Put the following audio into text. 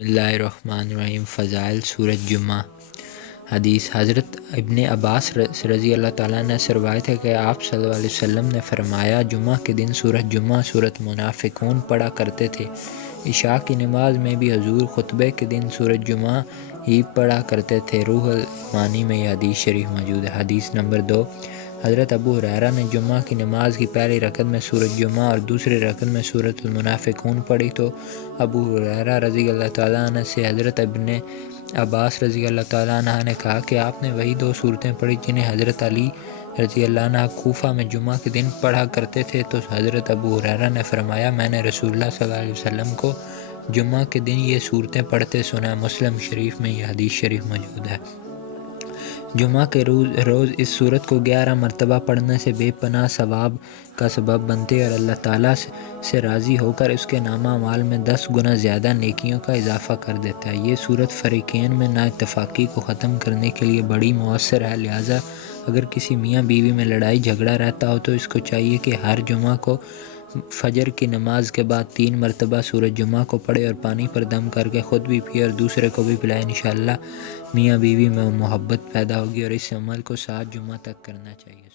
بسم اللہ الرحمن الرحیم۔ فضائل سورۃ جمعہ۔ حدیث حضرت ابن عباس رضی اللہ تعالیٰ عنہ سے روایت ہے کہ آپ صلی اللہ علیہ وسلم نے فرمایا، جمعہ کے دن سورۃ جمعہ سورۃ منافقون پڑھا کرتے تھے۔ عشاء کی نماز میں بھی حضور خطبے کے دن سورۃ جمعہ ہی پڑھا کرتے تھے۔ روح المعانی میں یہ حدیث شریف موجود ہے۔ حدیث نمبر 2، حضرت ابو ہریرہ نے جمعہ کی نماز کی پہلی رکعت میں سورۃ جمعہ اور دوسری رکعت میں سورۃ المنافقون پڑھی تو ابو ہریرہ رضی اللہ تعالیٰ عنہ سے حضرت ابن عباس رضی اللہ تعالیٰ عنہ نے کہا کہ آپ نے وہی دو صورتیں پڑھی جنہیں حضرت علی رضی اللہ عنہ کوفہ میں جمعہ کے دن پڑھا کرتے تھے۔ تو حضرت ابو ہریرہ نے فرمایا، میں نے رسول اللہ صلی اللہ علیہ وسلم کو جمعہ کے دن یہ صورتیں پڑھتے سنا۔ مسلم شریف میں یہ حدیث شریف موجود ہے۔ جمعہ کے روز اس صورت کو 11 مرتبہ پڑھنے سے بے پناہ ثواب کا سبب بنتے اور اللہ تعالیٰ سے راضی ہو کر اس کے نامہ اعمال میں 10 گنا زیادہ نیکیوں کا اضافہ کر دیتا ہے۔ یہ صورت فریقین میں نا اتفاقی کو ختم کرنے کے لیے بڑی مؤثر ہے، لہٰذا اگر کسی میاں بیوی میں لڑائی جھگڑا رہتا ہو تو اس کو چاہیے کہ ہر جمعہ کو فجر کی نماز کے بعد 3 مرتبہ سورۃ جمعہ کو پڑھے اور پانی پر دم کر کے خود بھی پیے اور دوسرے کو بھی پلائے۔ انشاءاللہ میاں بیوی میں محبت پیدا ہوگی اور اس عمل کو 7 جمعہ تک کرنا چاہیے۔